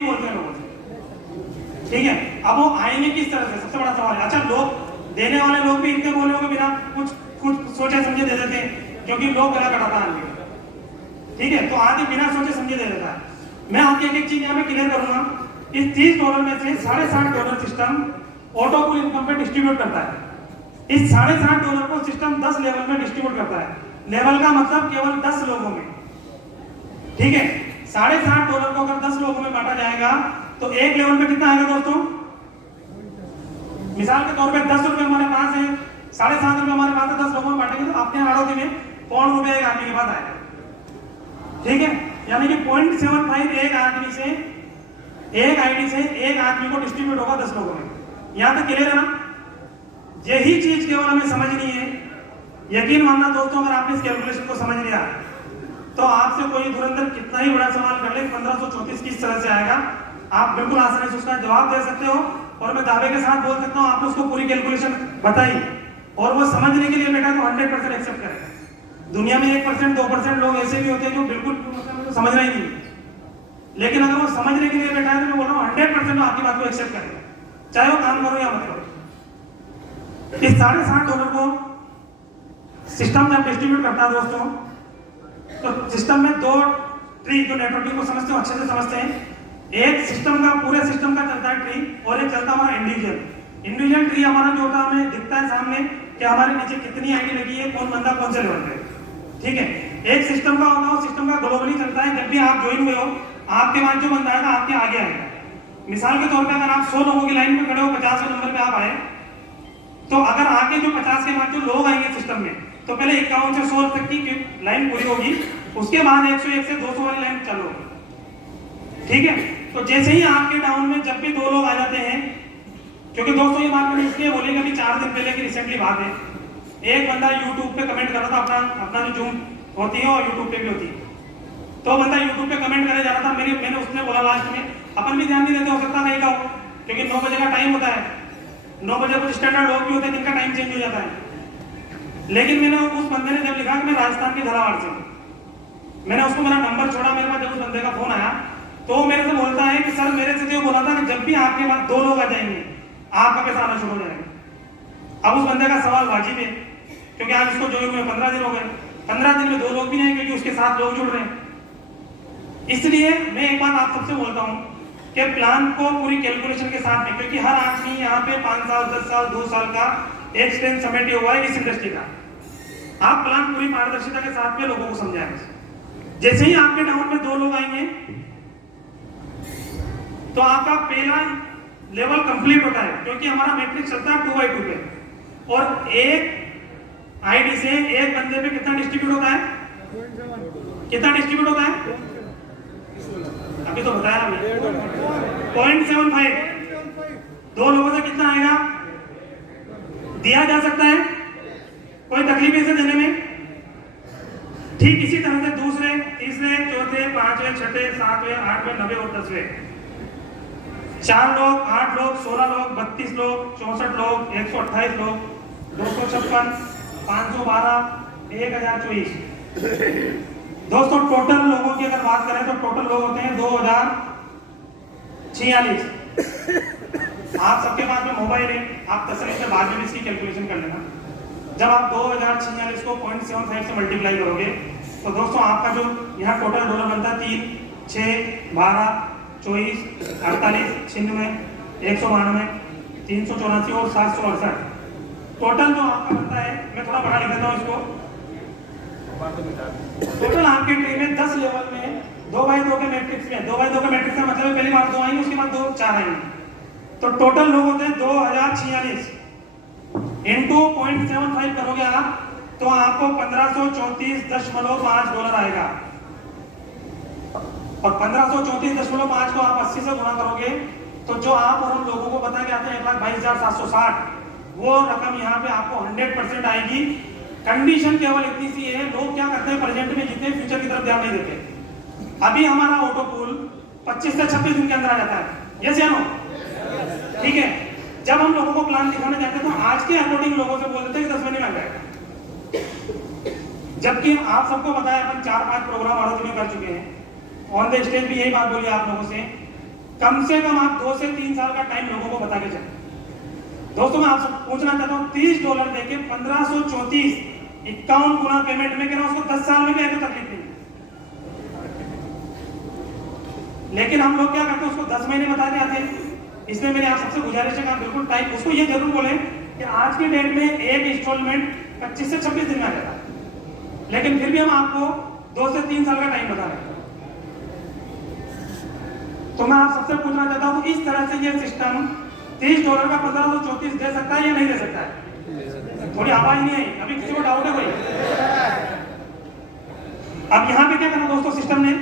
बोलते हैं लोगों से, ठीक है। अब वो आएंगे किस तरह से, सबसे बड़ा सवाल है। अच्छा, लोग देने वाले लोग भी इनके बोले होंगे बिना कुछ सोचे समझे दे देते हैं, क्योंकि लोग गला कटाता है, ठीक है। तो आदमी बिना सोचे समझे दे देता है। मैं आपकी एक एक चीज यहाँ पे क्लियर करूंगा। इस $30 में से $60.5 सिस्टम ऑटो पूल इनकम पे डिस्ट्रीब्यूट करता है। इस $60.5 को सिस्टम 10 लेवल में डिस्ट्रीब्यूट करता है। लेवल का मतलब केवल 10 लोगों में, ठीक है। $60.5 को अगर 10 लोगों में बांटा जाएगा तो एक लेवल पे कितना आएगा दोस्तों? मिसाल के तौर पे 10 रुपए हमारे पास है, $7.5 रुपए हमारे पास है, 10 लोगों में बांटेंगे तो अपने आड़ोती में ₹1 एक आदमी के पास आएगा, ठीक है। यानी कि 0.75 एक आदमी से, एक आईडी से एक आदमी को डिस्ट्रीब्यूट होगा 10 लोगों में। यहां तक क्लियर है ना? यही चीज केवल हमें समझनी है। यकीन मानना दोस्तों, अगर आपने इस कैलकुलेशन को समझ लिया तो आपसे कोई धुरंधर कितना ही बड़ा सवाल कर ले, 1534 किस तरह से आएगा, आप बिल्कुल आसानी से उसका जवाब दे सकते हो। और मैं दावे के साथ बोल सकता हूं, आपने उसको पूरी कैलकुलेशन बताई और वो समझने के लिए बेटा तो 100% एक्सेप्ट करेगा। दुनिया में 1%, 2% लोग ऐसे भी होते हैं जो बिल्कुल समझना ही नहीं, लेकिन अगर वो समझने के लिए बैठा है तो मैं बोल रहा हूँ 100% आपकी बात को एक्सेप्ट करेगा, चाहे वो काम करो या मत करो। इस $60.5 को सिस्टम जब डिस्ट्रीब्यूट करता है दोस्तों, तो सिस्टम में दो ट्री, जो नेटवर्किंग को समझते हो अच्छे से समझते हैं, एक सिस्टम का, पूरे सिस्टम का चलता है ट्री, और एक चलता हमारा इंडिविजुअल ट्री। हमारा जो होता है हमें दिखता है सामने कि हमारे नीचे कितनी आईडी लगी है, कौन बंदा कौन से लेवल पे, ठीक है। एक सिस्टम का होता है, सिस्टम का ग्लोबली चलता है। जब भी आप ज्वाइन हुए हो, आपके बाद जो बंदा आएगा आपके आगे आएगा। मिसाल के तौर पे अगर आप 100 लोगों की लाइन में खड़े हो, 50वें नंबर पे आप आए, तो अगर आगे जो 50 के बाद जो लोग आएंगे सिस्टम में, तो पहले 51 से 100 तक की लाइन पूरी होगी, उसके बाद 101 से 200 वाली लाइन चालू होगी, ठीक है। तो जैसे ही आपके डाउन में जब भी 2 लोग आ जाते हैं, क्योंकि दोस्तों ये बात मैंने इसलिए बोली कि अभी 4 दिन पहले की रिसेंटली बात है, एक बंदा यूट्यूब पे कमेंट कर रहा था, अपना जो जूम होती है और यूट्यूब पे भी होती है, तो बंदा यूट्यूब पे कमेंट करे जा रहा था। मैंने उसने बोला लास्ट में, अपन भी ध्यान नहीं देते, हो सकता नहीं का, क्योंकि 9 बजे का टाइम होता है, 9 बजे कुछ स्टैंडर्ड लोग भी होते हैं जिनका टाइम चेंज हो जाता है। लेकिन मैंने उस बंदे ने जब लिखा कि मैं राजस्थान के झालावाड़ से, मैंने उसको मेरा नंबर छोड़ा, मेरे पास जब उस बंदे का फोन आया तो मेरे से बोलता है कि सर मेरे से तो बोला था कि जब भी आपके पास 2 लोग आ जाएंगे आपका पैसा आना शुरू हो जाएगा। अब उस बंदे का सवाल वाजिब है, क्योंकि आज इसको जो हुए 15 दिन हो गए, 15 दिन में 2 लोग भी नहीं, क्योंकि उसके साथ लोग जुड़ रहे हैं। इसलिए मैं एक बात आप सबसे बोलता हूं कि प्लान को पूरी कैलकुलेशन के साथ में, क्योंकि हर आदमी यहाँ पे 5 साल, 10 साल, 2 साल का एक्सपीरियंस समेटे हुआ है इस इंडस्ट्री का। आप प्लान पूरी पारदर्शिता के साथ में लोगों को समझाएंगे। जैसे ही आपके डाउन में 2 लोग आएंगे तो आपका पहला लेवल कंप्लीट होता है, क्योंकि हमारा मैट्रिक्स चलता है 2x2 पे, और एक आईडी से एक बंदे पे कितना डिस्ट्रीब्यूट होता है, कितना डिस्ट्रीब्यूट होता है, अभी तो बताया हमने 0.75। 2 लोगों से कितना आएगा, दिया जा सकता है, कोई तकलीफ इसे देने में। ठीक इसी तरह से दूसरे, तीसरे, चौथे, 5वें, 6वें, 7वें, 8वें, 9वें और 10वें, 4 लोग, 8 लोग, 16 लोग, 32 लोग, 64 लोग, 128 लोग, 256, 512, 1024। दोस्तों टोटल लोगों की अगर बात करें तो टोटल लोग होते हैं 2046। आप सबके पास में मोबाइल है, आप तसल्ली से बाद में इसकी कैलकुलेशन कर लेना। जब आप 2046 को 0.75 से मल्टीप्लाई करोगे तो दोस्तों आपका जो यहाँ टोटल डॉलर बनता है 3, 6, 12, 24, 48, 96, 192, 384 और 768। टोटल जो आपका बनता है, मैं थोड़ा बड़ा लिख देता हूँ इसको, टोटल आपके ट्री में 10 लेवल में 2x2 के मैट्रिक्स में, 2x2 के मैट्रिक्स का मतलब पहली बार 2 आएंगे, उसके बाद 2 4 आएंगे, तो टोटल लोग होते हैं 2046 इंटू 0.75 करोगे आप तो आपको $1534.5 आएगा, और 1534.5 को आप 80 से गुणा करोगे तो जो आप और हम लोगों को बता के आते हैं 1,22,760, वो रकम यहाँ पे आपको 100% आएगी। कंडीशन केवल इतनी सी है, लोग क्या करते हैं प्रेजेंट में जीते, फ्यूचर की तरफ ध्यान नहीं देते। अभी हमारा ऑटो पूल 25 से 26 दिन के अंदर आ जाता है, यस या नो, ठीक है। जब हम लोगों को प्लान दिखाने जाते हैं तो आज के अकॉर्डिंग लोगों से बोल देते हैं कि 10 महीने में आ जाएगा, जबकि आप सबको पता है अपन 4-5 प्रोग्राम आरोप में कर चुके हैं, ऑन द स्टेज भी यही बात बोली आप लोगों से कम से कम आप 2 से 3 साल का टाइम लोगों को बता के चलें। दोस्तों मैं आपसे पूछना चाहता हूँ, $30 देके 1534 51 गुना पेमेंट में कह रहा हूं, उसको 10 साल में भी तो तकलीफ नहीं। लेकिन हम लोग क्या करते हैं, उसको 10 महीने बता के आते हैं। इसलिए मेरी आप सबसे गुजारिश है कि आप बिल्कुल टाइम उसको ये जरूर बोले कि आज की डेट में एक इंस्टॉलमेंट 25 से 26 दिन में आ जाता है, लेकिन फिर भी हम आपको 2 से 3 साल का टाइम बता रहे हैं। तो मैं आप सबसे पूछना चाहता हूँ, इस तरह से ये सिस्टम $30 का 1534 दे सकता है या नहीं दे सकता है? थोड़ी आवाज नहीं आई, अभी किसी को डाउट है कोई? अब यहाँ पे क्या करना दोस्तों, सिस्टम ने